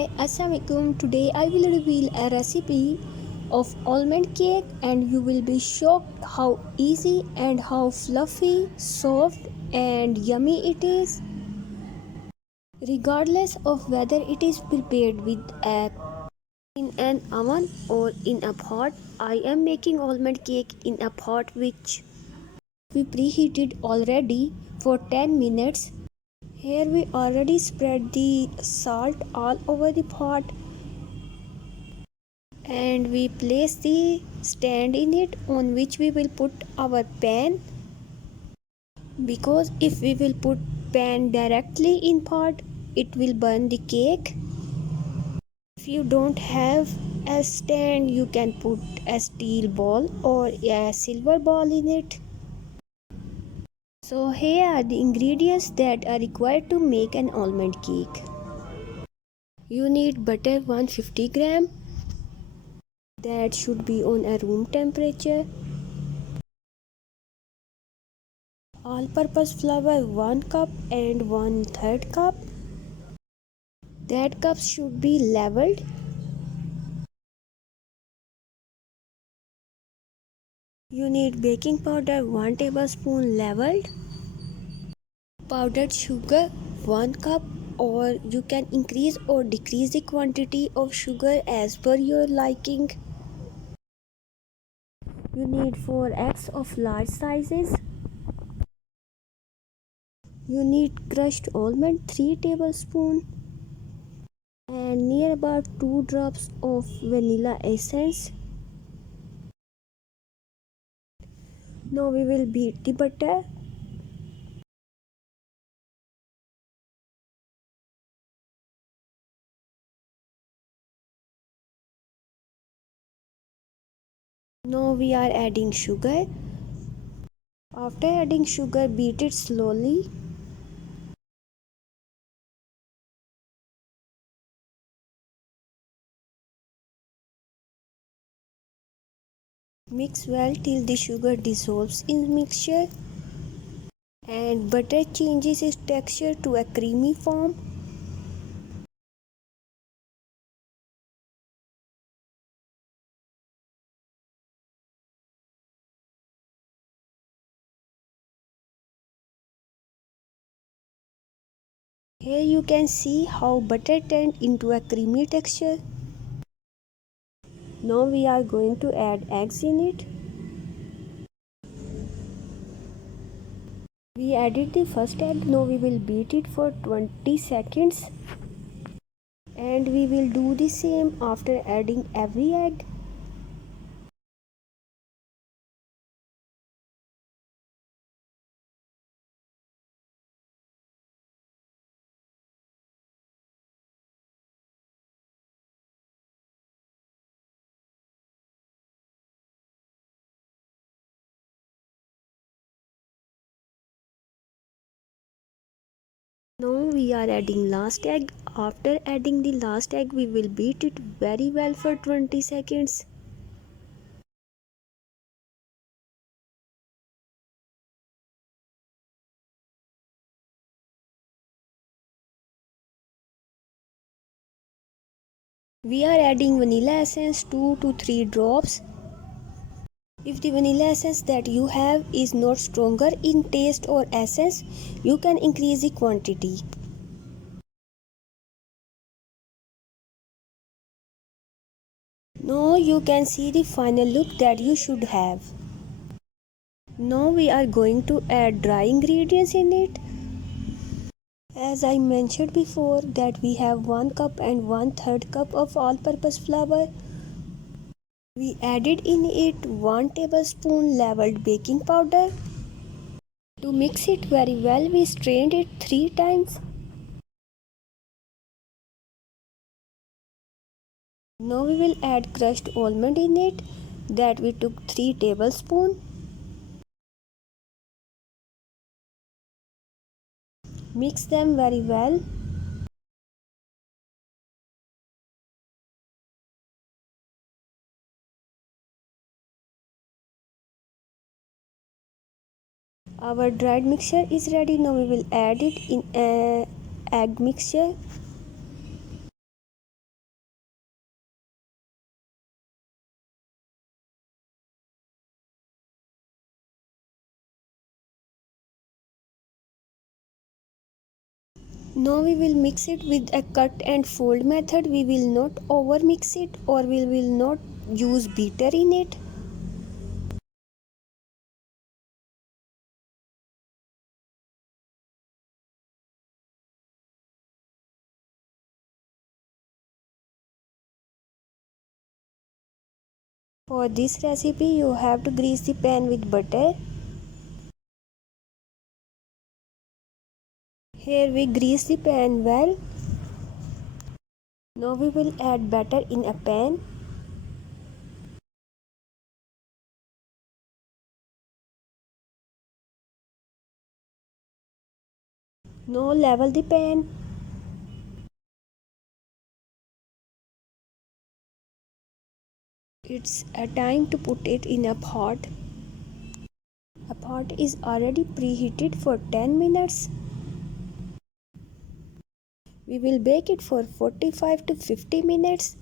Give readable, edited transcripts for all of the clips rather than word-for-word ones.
Hi, Assalamualaikum. Today I will reveal a recipe of almond cake and you will be shocked how easy and how fluffy, soft and yummy it is. Regardless of whether it is prepared with a in an oven or in a pot, I am making almond cake in a pot which we preheated already for 10 minutes. Here we already spread the salt all over the pot and we place the stand in it on which we will put our pan, because if we will put pan directly in pot it will burn the cake. If you don't have a stand you can put a steel ball or a silver ball in it. So here are the ingredients that are required to make an almond cake. You need butter 150 gram, that should be on a room temperature. All purpose flour 1 cup and 1/3 cup. That cups should be leveled. You need baking powder 1 tablespoon leveled. Powdered sugar 1 cup, or you can increase or decrease the quantity of sugar as per your liking. You need 4 eggs of large sizes. You need crushed almond 3 tablespoons and near about 2 drops of vanilla essence. Now we will beat the butter. Now we are adding sugar. After adding sugar, beat it slowly. Mix well till the sugar dissolves in mixture and butter changes its texture to a creamy form. Here you can see how butter turned into a creamy texture. Now we are going to add eggs in it. We added the first egg. Now we will beat it for 20 seconds and we will do the same after adding every egg. Now we are adding last egg. After adding the last egg we will beat it very well for 20 seconds. We are adding vanilla essence 2 to 3 drops. If the vanilla essence that you have is not stronger in taste or essence, you can increase the quantity. Now you can see the final look that you should have. Now we are going to add dry ingredients in it. As I mentioned before that we have 1 cup and 1/3 cup of all-purpose flour. We added in it 1 tablespoon leveled baking powder. To mix it very well, we strained it 3 times. Now we will add crushed almond in it, that we took 3 tablespoons. Mix them very well. Our dried mixture is ready. Now we will add it in a egg mixture. Now we will mix it with a cut and fold method. We will not over mix it, or we will not use beater in it. For this recipe you have to grease the pan with butter. Here we grease the pan well. Now we will add batter in a pan. Now level the pan. It's a time to put it in a pot. A pot is already preheated for 10 minutes. We will bake it for 45 to 50 minutes.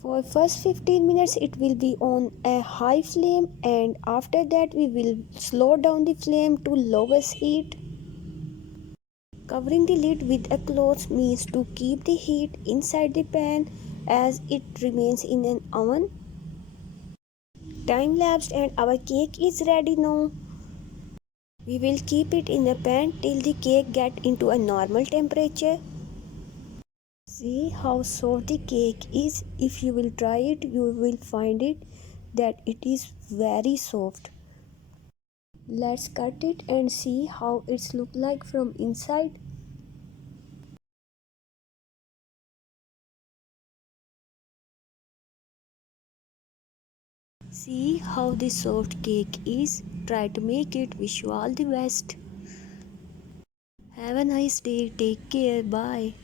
For first 15 minutes it will be on a high flame, and after that we will slow down the flame to lowest heat. Covering the lid with a cloth means to keep the heat inside the pan as it remains in an oven. Time lapsed and our cake is ready now. We will keep it in a pan till the cake get into a normal temperature. See how soft the cake is. If you will try it, you will find it that it is very soft. Let's cut it and see how it's look like from inside. See how the soft cake is. Try to make it. Wish you all the best. Have a nice day. Take care. Bye.